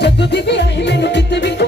ਜਦੋਂ ਦੀ ਵੀ ਆਈ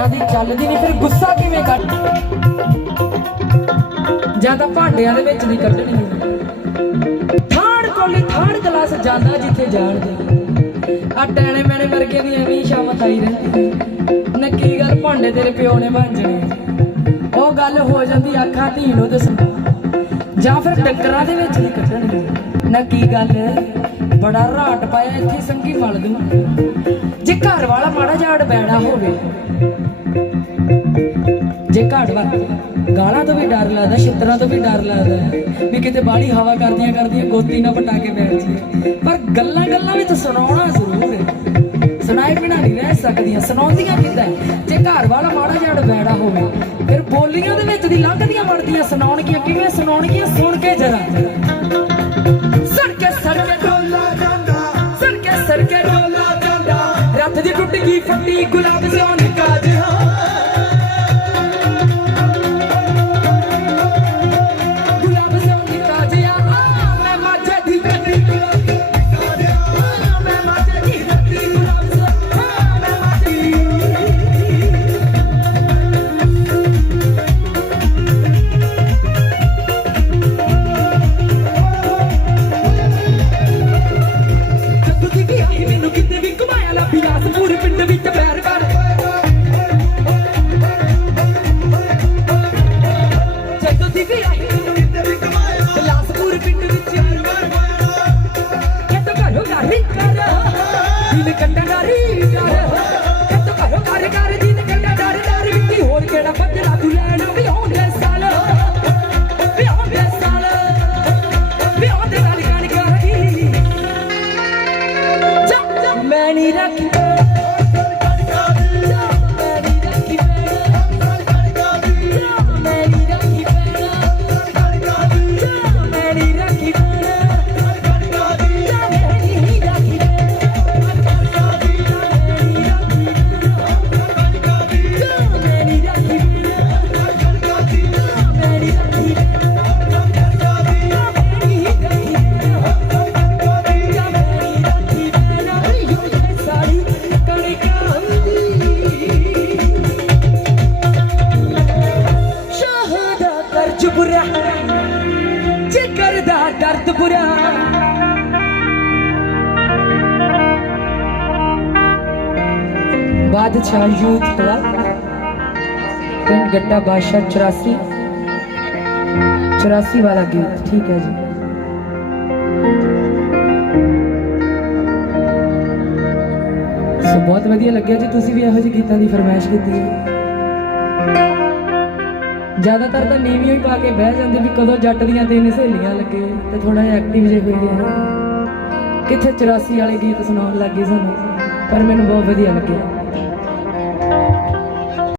ਜਦੋਂ ਦੀ ਚੱਲਦੀ ਨਹੀਂ ਫਿਰ ਗੁੱਸਾ ਕਿਵੇਂ ਕੱਢ ਜਾਂ ਤਾਂ ਭਾਂਡਿਆਂ ਦੇ ਵਿੱਚ ਦੀ ਕੱਢਣੀ ਥਾੜ ਕੋਲੀ ਥਾੜ ਗਲਾਸ ਜਾਂਦਾ ਜਿੱਥੇ ਜਾਣਦੇ ਆ ਟੈਣੇ ਮੈਣੇ ਵਰਗੇ ਦੀ ਐਵੇਂ ਹੀ ਸ਼ਾਮਤ ਆਈ ਰਹਿੰਦੀ। ਨੱਕੀ ਗੱਲ ਭਾਂਡੇ ਤੇਰੇ ਪਿਓ ਨੇ ਭਾਂਜਣੇ ਉਹ ਗੱਲ ਹੋ ਜਾਂਦੀ ਆਖਾਂ ਧੀ ਨੂੰ ਦੱਸ ਜਾਂ ਫਿਰ ਟੱਕਰਾਂ ਦੇ ਵਿੱਚ ਨਹੀਂ ਕੱਢਣਗੇ ਨਾ ਕੀ ਗੱਲ ਬੜਾ ਰਾਟ ਪਾਇਆ ਇੱਥੇ ਸੰਗੀ ਮਲ ਦੂੰ ਜੇ ਘਰ ਵਾਲਾ ਮਾੜਾ ਜਾੜ ਬੈੜਾ ਹੋਵੇ, ਜੇ ਘਰ ਵਾਲਾ ਗਾਲਾਂ ਤੋਂ ਵੀ ਡਰ ਲੱਗਦਾ, ਛਿੱਤਰਾਂ ਤੋਂ ਵੀ ਡਰ ਲੱਗਦਾ, ਵੀ ਕਿਤੇ ਬਾਹਲੀ ਹਵਾ ਕਰਦੀਆਂ ਕਰਦੀਆਂ ਗੋਤੀ ਨਾ ਪਟਾ ਕੇ ਬੈਠ ਜੀ ਪਰ ਗੱਲਾਂ ਗੱਲਾਂ ਵਿੱਚ ਸੁਣਾਉਣਾ ਜ਼ਰੂਰ ਹੈ। ਸੁਣਾਏ ਬਿਨਾਂ ਨਹੀਂ ਰਹਿ ਸਕਦੀਆਂ। ਸੁਣਾਉਂਦੀਆਂ ਕਿੱਦਾਂ ਜੇ ਘਰ ਵਾਲਾ ਮਾੜਾ ਜਾੜ ਬੈੜਾ ਹੋਵੇ, ਫਿਰ ਬੋਲੀਆਂ ਦੇ ਵਿੱਚ ਦੀ ਲੰਘਦੀਆਂ ਵੜਦੀਆਂ ਸੁਣਾਉਣਗੀਆਂ ਕਿਵੇਂ? ਸੁਣਾਉਣਗੀਆਂ ਸੁਣ ਕੇ ਜਰਾ। ਰੱਥ ਫੱਟੀ ਗੁਲਾਬ ਸਿਉਂ ਨਿਕਾ ਜਿਹਾ ¡Dile que Badshah youth club ਪਿੰਡ ਗੱਟਾ ਬਾਦਸ਼ਾਹ 84 84 ਵਾਲਾ ਗੀਤ ਠੀਕ ਹੈ ਜੀ ਸੋ ਬਹੁਤ ਵਧੀਆ ਲੱਗਿਆ ਜੀ ਤੁਸੀਂ ਵੀ ਇਹੋ ਜਿਹੇ ਗੀਤਾਂ ਦੀ ਫਰਮਾਇਸ਼ ਕੀਤੀ ਹੈ ਜ਼ਿਆਦਾਤਰ ਤਾਂ ਨੀਵੀਆਂ ਹੀ ਪਾ ਕੇ ਬਹਿ ਜਾਂਦੇ ਵੀ ਕਦੋਂ ਜੱਟ ਦੀਆਂ ਤਿੰਨ ਸਹੇਲੀਆਂ ਲੱਗੇ ਤੇ ਥੋੜਾ ਜਿਹਾ ਐਕਟਿਵ ਜੇ ਹੋਈ ਗਿਆ ਕਿੱਥੇ 84 ਵਾਲੇ ਗੀਤ ਸੁਣਾਉਣ ਲੱਗੇ ਸਾਨੂੰ? ਪਰ ਮੈਨੂੰ ਬਹੁਤ ਵਧੀਆ ਲੱਗਿਆ।